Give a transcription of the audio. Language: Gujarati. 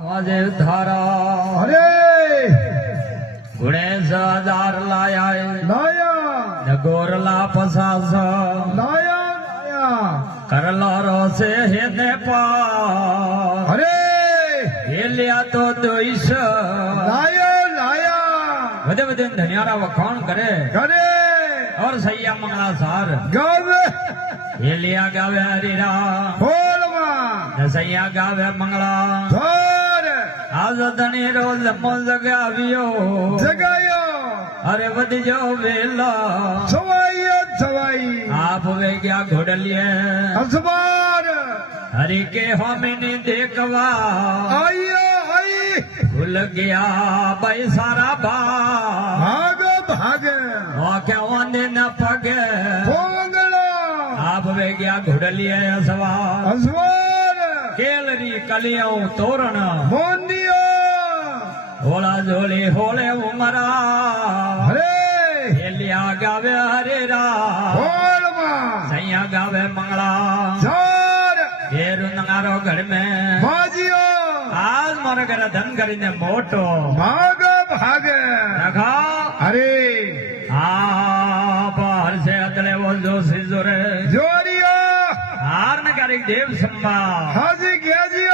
આજે ધારા અરે ગુણે સદાર લાયા લાયા ગોરલા પસાસ લાયા કરલા રોસે હેને પા અરે હેલ્યા તો દોઈશ લાયા લાયા બધે બધે ધન્યારા વખાણ કરે કરે ઓર સૈયા મંગળા સાર ગાવે હેલ્યા ગાવે હરીરા બોલમાં સૈયા ગાવે મંગળા ધર આજ ધણી રોજ મોજ ગાવ્યો જગાયો અરે વધજો વેલા સવાઈ સવાઈ આપ વે ગયા ઘોડલીએ અસબાર હરી કે હોમીની દેખવા આયો આઈ ભૂલ ગયા ભાઈ સારા બા ભાગ ઓકે ઓને ન પગે ભોંગળો આપ વે ગયા ઘોડલીએ સવા અસવાર કેલરી કલિયાઉ તોરણ મોંડિયો હોળા જોલી હોળે ઉમરા હરે હેલિયા ગાવે હરેરા બોલમાં સૈયા ગાવે મંગળા ઝાર ઘેર નગારો ઘર મેં બાજીઓ આજ મારા ઘરે ધન કરીને મોટો ભાગ ભાગ રખા અરે આ બાર છે અદલે બોલજો સીજો રે જોરિયો હાર નકારી દેવ સંભા હાજી ગયાજીઓ